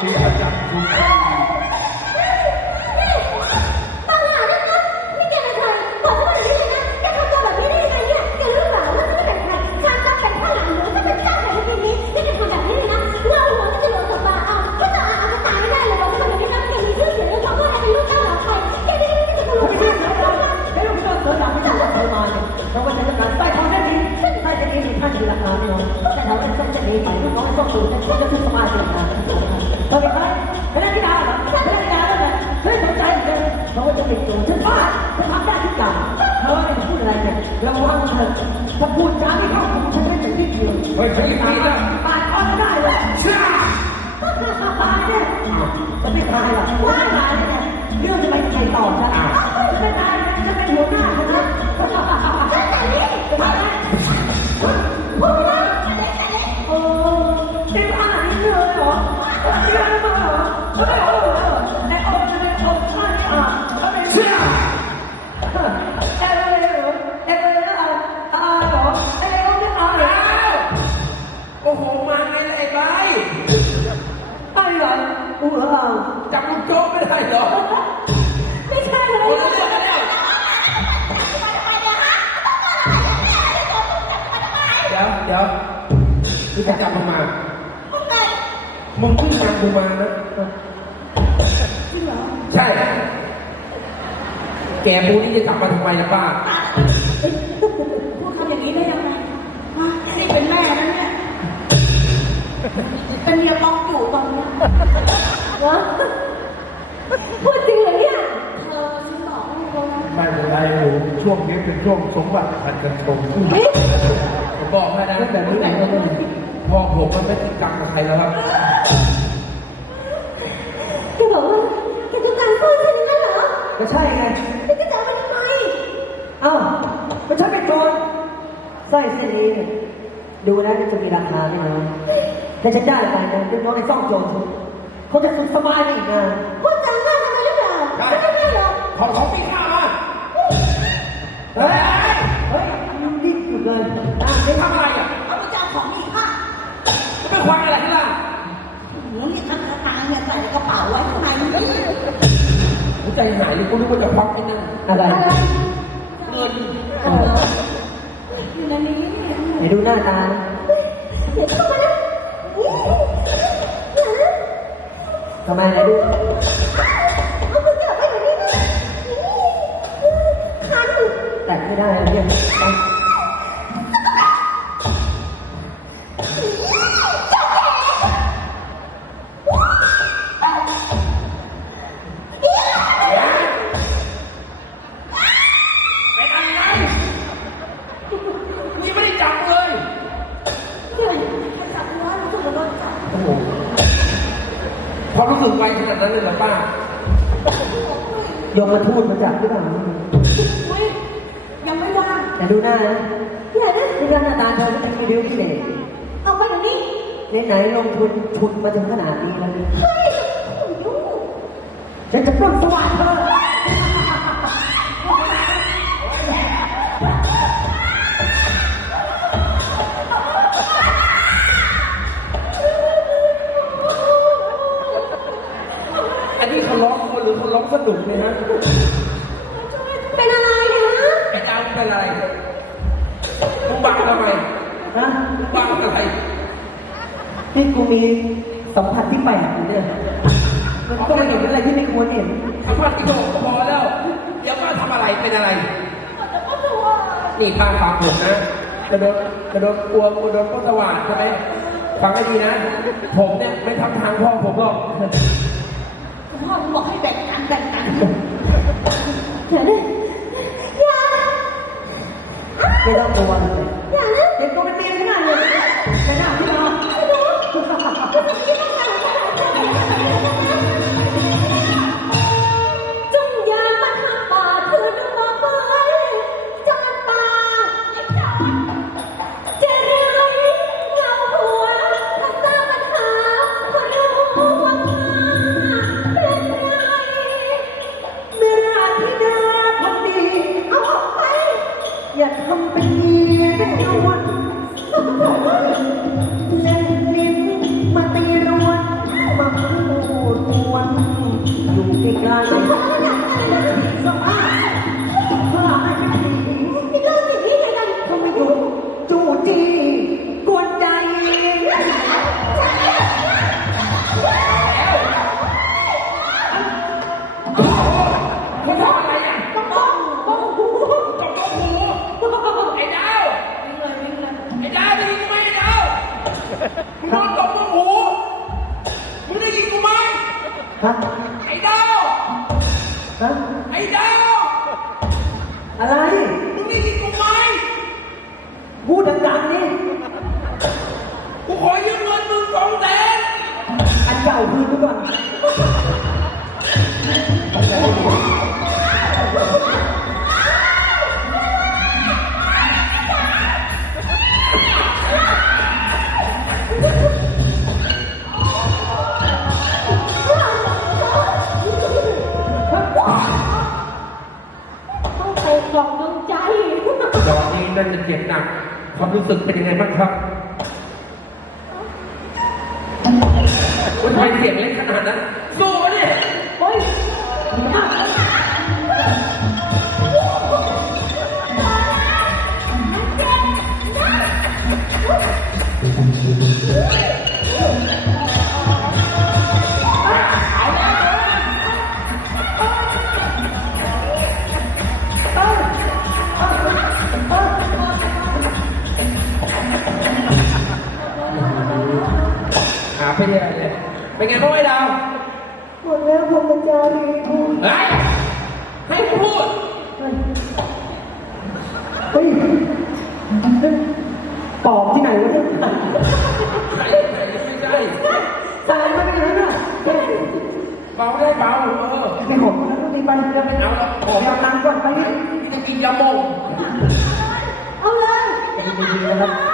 สีอา ท่านอยู่ราคาไม่น้อยแต่เราเป็นต้องจะดีไปน้องต้องสูจะขึ้นสมาธินะตอนนี้ใครเป็นนักกีฬาเหรอเป็นนักกีฬาแล้วแหละเฮ้ยสนใจเหมือนกันเพราะว่าจะเป็นตัวฉันบ้าฉันทำได้ทุกอย่างเธอไม่พูดอะไรเนี่ยระวังเถอะถ้าพูดจาไม่เข้าหูฉันไม่จะคิดเดียวเฮ้ยใครอีกทีนะปาดคอได้เลยซ่าตายเนี่ยจะไม่ตายหรอกว่าตายเนี่ยเรื่องจะไปใครต่อฉันไม่ตาย เหรอไม่ใช่เลยคนละเรื่องกันแล้วเดี๋ยวเดี๋ยวนี่จะจับมึงมา มึงเพิ่งนำกูมานะใช่ แกปูนี่จะกลับมาทำไมล่ะป้าพูดคำอย่างนี้ได้ยังไงฮะนี่เป็นแม่นะเนี่ยเป็นเมียต้องอยู่ตอนเนี้ย วะพูดจริงเหรอเนี่ย เธอฉันบอกให้เขานะ ไม่เป็นไรหนู ช่วงนี้เป็นช่วงสมบัติพันกันชมเฮ้ยผมบอกให้นะแต่นี้ไหนก็ไม่พ่อผมมันไม่ติดกรรมกับใครแล้วครับแกบอกว่าแกต้องการสร้อยเส้นนั้นเหรอก็ใช่ไงแล้วแกจะเอาไปทำไมเอ้าไม่ใช่เป็นโจรสร้อยเส้นนี้เนี่ยดูแล้วจะมีราคาไม่น้อยแต่ฉันได้ไปนะลูกน้องไอ้ซ่องโจรเขาจะสุขสบายไปอีกนานพูดจาบ้าทำไมหรือเปล่าไม่ใช่ไม่หรอกขอของปีข้าวมา เฮ้ย เฮ้ยยุ่งดิ้นอยู่เลยอะไม่ทำอะไรอะเขาไปเจ้าของอีกค่ะจะไปควักอะไรที่ล่ะหนูนี่ทั้งกระตังเนี่ยใส่ในกระเป๋าไว้ข้างในนี่กูใจหายเลยกูนึกว่าจะควักไอ้นั่นอะไร อะไรเงินเอออยู่ในนี้เนี่ยไหนดูหน้าตา เดี๋ยวเข้ามานะนี่อย่ทำไมไหนดู ไม่ได้เลยเนี่ยไปเป็นอะไรกูยังไม่ได้จับเลย จับหัวรู้สึกว่าโดนจับโอ้โหพอรู้สึกไวขนาดนั้นเลยเหรอป้ายมมาทูดมาจากหรือเปล่า อุ้ยยังไม่ว่าง แต่ดูหน้านะอย่านะดูหน้าตาเธอไม่เป็นริ้วที่เด็กออกไปเดี๋ยวนี้ไหนๆลงทุนทุนมาถึงขนาดนี้แล้วนี่เฮ้ยโอ้ยยุ่งฉันจะปล้นสวัสดิ์เธออันนี้เขาร้องคนหรือเขาร้องสนุกเลยฮะ เป็นอะไรมึงบังทำไมนะมึงบังอะไรนี่กูมีสัมผัสที่แปลกอยู่เนี่ยมันก็ไม่เห็นอะไรที่ไม่ควรเห็นทำพันกิโลก็พอแล้วเดี๋ยวมาทำอะไรเป็นอะไรนี่ป้าฟังผมนะกระโดดกระโดดกลัวกระโดดก็สว่านใช่ไหมฟังให้ดีนะ ผมเนี่ยไม่ทำทางพ่อผมหรอกพ่อมึงบอกให้แบ่งกันแบ่งกันอย่านะอย่า ไม่ต้องกลัวเลยอย่านะเด็กตัวเป็นเมียขนาดเลยไม่น่ เก่าคืนไปก่อนต้องไปกล่องดวงใจดอกนี้นั่นจะเจ็บหนัก ความรู้สึกเป็นยังไงบ้างครับ ไปเรื่อยเลยเป็นไงบ้างไอ้ดาวหมดแล้วผมเป็นยาดีกูเฮ้ยให้กูพูดเฮ้ยปอบที่ไหนวะเนี่ยไหนไหนไม่ใช่ตายมาเป็นไงน่ะเฮ้ยเบาได้เบาเออไปหอมแล้วก็ดีไปจะไปเอาละขอขอยาตังค์ก่อนไปนี่จะกินยาโมงเอาเลยดีๆนะครับ